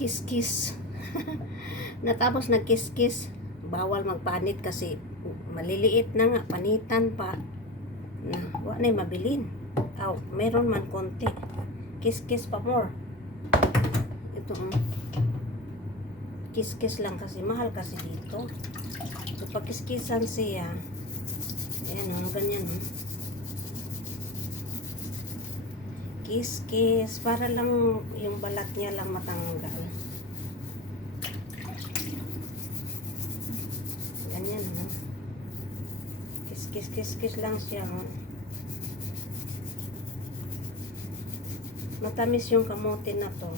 Kiss-kiss. Natapos nag-kiss-kiss, bawal magpanit kasi maliliit na nga, panitan pa. Na, wala na mabilin. Aw, meron man konti. Kiss-kiss pa more. Ito, kiss-kiss lang kasi mahal kasi dito. So, pag kiss-kissan siya, ayan ganyan kiss-kiss, para lang yung balat niya lang matanggal. Ganyan, kiss-kiss lang siya. Matamis yung kamote na to.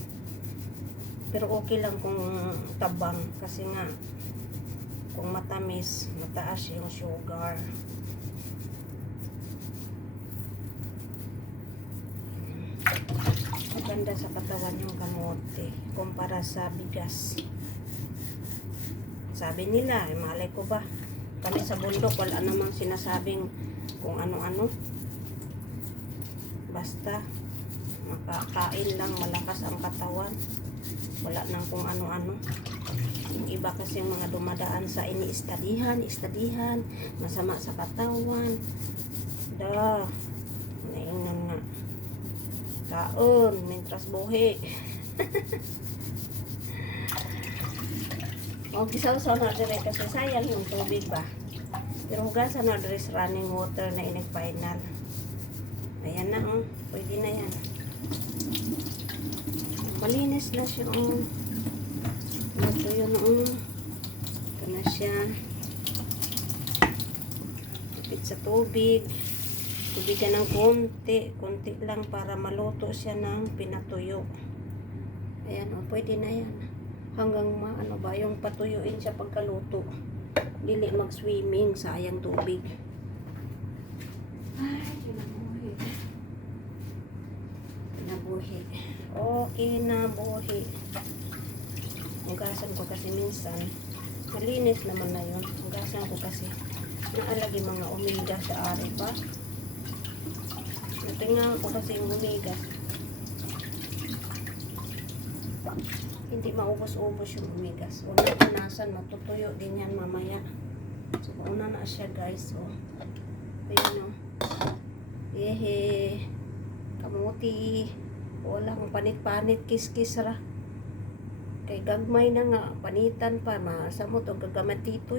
Pero okay lang kung tabang. Kasi nga, kung matamis, mataas yung sugar. Maganda sa katawan yung kamote kumpara sa bigas. Sabi nila, malay ko ba, kami sa bundok wala namang sinasabing kung ano-ano, basta makakain lang, malakas ang katawan, wala nang kung ano-ano. Yung iba kasi mga dumadaan sa iniistadihan, masama sa katawan, naingnan nga kaon, mentras buhi. O kisaw-saw na dire kasi sayang yung tubig ba. Pero hugasan na dire sa running water na inig final. Ayan na, pwede na yan. Malinis na siya, ito yun, ito na siya. Kapit sa tubig. Tubigan ng konti lang para maluto siya ng pinatuyo. Ayan, pwede na yan. Hanggang maano ba, yung patuyuin siya pagkaluto. Dili mag-swimming, sayang tubig. Ay, kinabuhi. Kinabuhi. Hugasan ko kasi minsan. Malinis naman na yun. Hugasan ko kasi naalagi mga omega sa ari pa. Natingnan ko kasi yung omega. Hindi maubos-ubos yung omegas. Una punasan, matutuyo din yan mamaya. So, una na siya guys. Ayun kamuti. Wala kong panit-panit, kiss-kiss ra. Kay gagmay na nga, panitan pa. Masa mo to, gagamatito